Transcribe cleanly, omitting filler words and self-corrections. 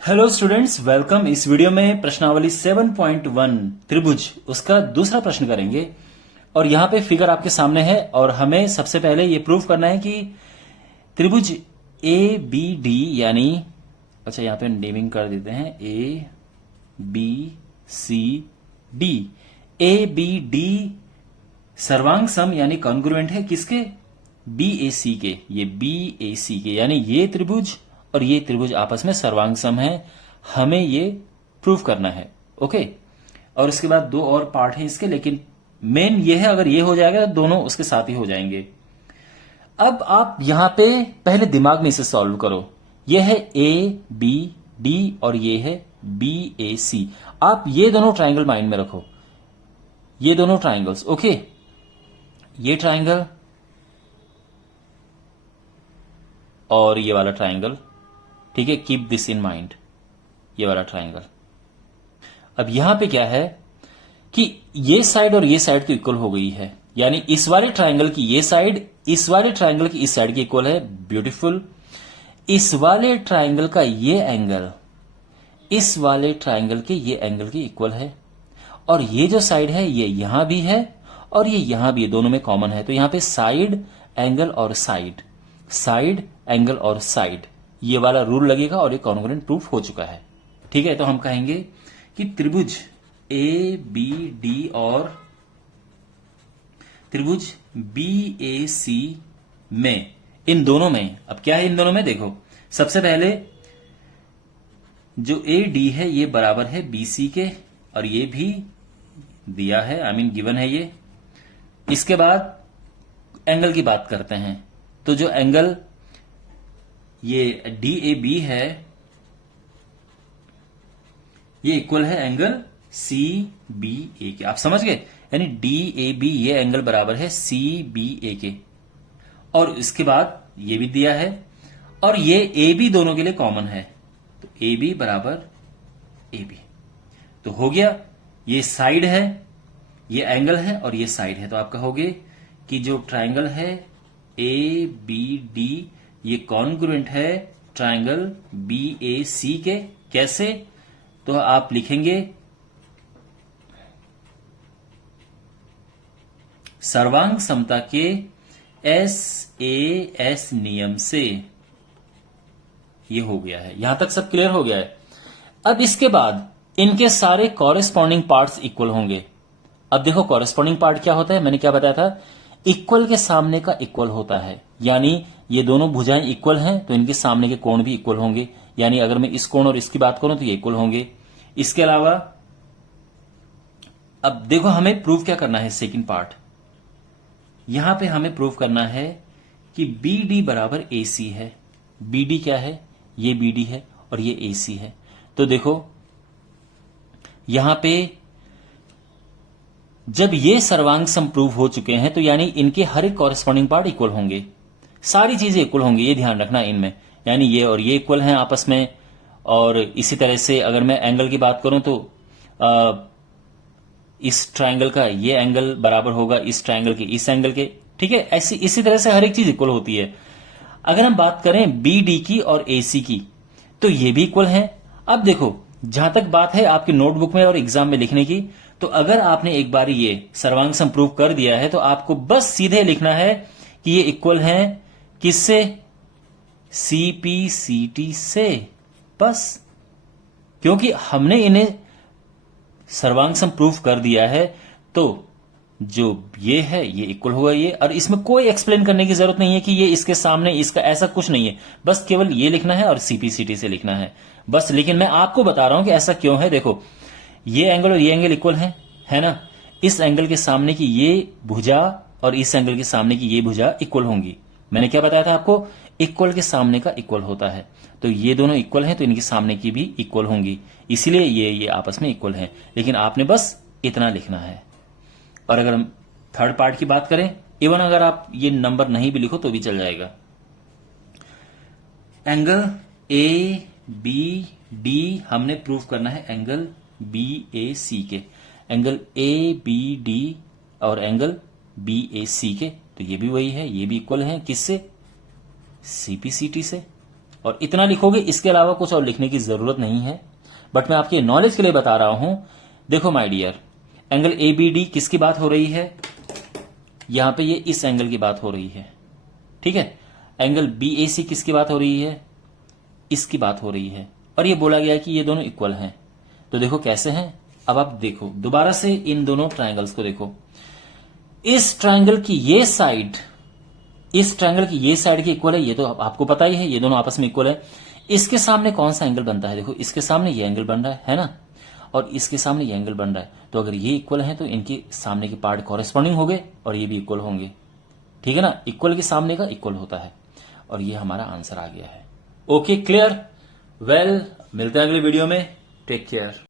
Hello students, welcome. इस video में प्रश्नावली 7.1 त्रिभुज उसका दूसरा प्रश्न करेंगे। और यहां पे फिगर आपके सामने है और हमें सबसे पहले ये प्रूव करना है कि त्रिभुज ए बी डी यानी, अच्छा यहां पे नेमिंग कर देते हैं, A B C D, A B D सर्वांग सम यानी कॉन्ग्रुएंट है किसके? बी ए सी के। ये बी ए सी के यानी ये त्रिभुज और ये त्रिभुज आपस में सर्वांग सम है। हमें ये प्रूव करना है। ओके। और उसके बाद दो और पार्ट है इसके, लेकिन मेन ये है, अगर ये हो जाएगा तो दोनों उसके साथ ही हो जाएंगे। अब आप यहां पे पहले दिमाग में इसे सॉल्व करो। ये है ए बी डी और ये है बी ए सी। आप ये दोनों ट्राइंगल माइंड में रखो, ये दोनों ट्राइंगल्स। ओके, ये ट्राइंगल और ये वाला ट्राइंगल, ठीक है, कीप दिस इन माइंड, ये वाला ट्राइंगल। अब यहां पे क्या है कि ये साइड और ये साइड तो इक्वल हो गई है, यानी इस वाले ट्राइंगल की ये साइड इस वाले ट्राइंगल की इस साइड की इक्वल है। ब्यूटीफुल। इस वाले ट्राइंगल का ये एंगल इस वाले ट्राइंगल के ये एंगल की इक्वल है। और ये जो साइड है ये यहां भी है और ये यहां भी है, दोनों में कॉमन है। तो यहां पे साइड एंगल और साइड, साइड एंगल और साइड, ये वाला रूल लगेगा और ये कॉन्ग्रुएंट प्रूफ हो चुका है। ठीक है, तो हम कहेंगे कि त्रिभुज ए बी डी और त्रिभुज बी ए सी में, इन दोनों में, अब क्या है इन दोनों में देखो, सबसे पहले जो ए डी है ये बराबर है बी सी के, और ये भी दिया है, आई मीन गिवन है ये। इसके बाद एंगल की बात करते हैं, तो जो एंगल ये डी ए बी है ये इक्वल है एंगल सी बी ए के। आप समझ गए, यानी डी ए बी ये एंगल बराबर है सी बी ए के। और इसके बाद ये भी दिया है और ये ए बी दोनों के लिए कॉमन है, तो ए बी बराबर ए बी। तो हो गया, ये साइड है, ये एंगल है और ये साइड है। तो आप कहोगे कि जो ट्राइंगल है ए बी डी ये कॉन्ग्रुएंट है ट्राइंगल बी ए सी के। कैसे? तो आप लिखेंगे सर्वांग समता के एस ए एस नियम से। ये हो गया है, यहां तक सब क्लियर हो गया है। अब इसके बाद इनके सारे कॉरेस्पॉन्डिंग पार्ट्स इक्वल होंगे। अब देखो कॉरेस्पॉन्डिंग पार्ट क्या होता है, मैंने क्या बताया था, इक्वल के सामने का इक्वल होता है। यानी ये दोनों भुजाएं इक्वल हैं तो इनके सामने के कोण भी इक्वल होंगे। यानी अगर मैं इस कोण और इसकी बात करूं तो ये इक्वल होंगे। इसके अलावा अब देखो हमें प्रूव क्या करना है, सेकंड पार्ट। यहां पे हमें प्रूव करना है कि बी डी बराबर ए सी है। बी डी क्या है, ये बी डी है और ये ए सी है। तो देखो यहां पे जब ये सर्वांग सम प्रूव हो चुके हैं तो यानी इनके हर एक कॉरेस्पॉन्डिंग पार्ट इक्वल होंगे, सारी चीजें इक्वल होंगी, ये ध्यान रखना इनमें। यानी ये और ये इक्वल हैं आपस में। और इसी तरह से अगर मैं एंगल की बात करूं तो इस ट्राइंगल का ये एंगल बराबर होगा इस ट्राइंगल के इस एंगल के। ठीक है, ऐसी इसी तरह से हर एक चीज इक्वल होती है। अगर हम बात करें बी डी की और ए सी की तो ये भी इक्वल हैं। अब देखो जहां तक बात है आपकी नोटबुक में और एग्जाम में लिखने की, तो अगर आपने एक बार ये सर्वांग सम प्रूव कर दिया है तो आपको बस सीधे लिखना है कि ये इक्वल हैं किससे? सीपीसीटी से, बस। क्योंकि हमने इन्हें सर्वांग सम प्रूव कर दिया है तो जो ये है ये इक्वल होगा ये, और इसमें कोई एक्सप्लेन करने की जरूरत नहीं है कि ये इसके सामने इसका, ऐसा कुछ नहीं है। बस केवल ये लिखना है और सीपीसीटी से लिखना है बस। लेकिन मैं आपको बता रहा हूं कि ऐसा क्यों है। देखो ये एंगल और ये एंगल इक्वल है ना। इस एंगल के सामने की ये भुजा और इस एंगल के सामने की ये भुजा इक्वल होंगी। मैंने क्या बताया था आपको, इक्वल के सामने का इक्वल होता है। तो ये दोनों इक्वल हैं तो इनके सामने की भी इक्वल होंगी, इसलिए ये आपस में इक्वल हैं। लेकिन आपने बस इतना लिखना है। और अगर हम थर्ड पार्ट की बात करें, इवन अगर आप ये नंबर नहीं भी लिखो तो भी चल जाएगा। एंगल ए बी डी हमने प्रूव करना है एंगल बी ए सी के। एंगल ए बी डी और एंगल बी ए सी के, तो ये भी वही है, ये भी इक्वल है किससे? सीपीसीटी से। और इतना लिखोगे, इसके अलावा कुछ और लिखने की जरूरत नहीं है। बट मैं आपके नॉलेज के लिए बता रहा हूं। देखो माय डियर, एंगल ABD किसकी बात हो रही है? यहां पे ये इस एंगल की बात हो रही है, ठीक है। एंगल BAC किसकी बात हो रही है? इसकी बात हो रही है। और ये बोला गया है कि ये दोनों इक्वल हैं। तो देखो कैसे हैं। अब आप देखो दोबारा से इन दोनों ट्रायंगल्स को देखो। इस ट्रायंगल की ये साइड इस ट्रायंगल की ये साइड की इक्वल है, ये तो आपको पता ही है, ये दोनों आपस में इक्वल है। इसके सामने कौन सा एंगल बनता है? देखो इसके सामने ये एंगल बन रहा है ना, और इसके सामने ये एंगल बन रहा है। तो अगर ये इक्वल है तो इनके सामने के पार्ट कॉरेस्पॉन्डिंग हो गए और ये भी इक्वल होंगे, ठीक है ना। इक्वल के सामने का इक्वल होता है, और ये हमारा आंसर आ गया है। Okay, clear? वेल, मिलते हैं अगले वीडियो में। Take care.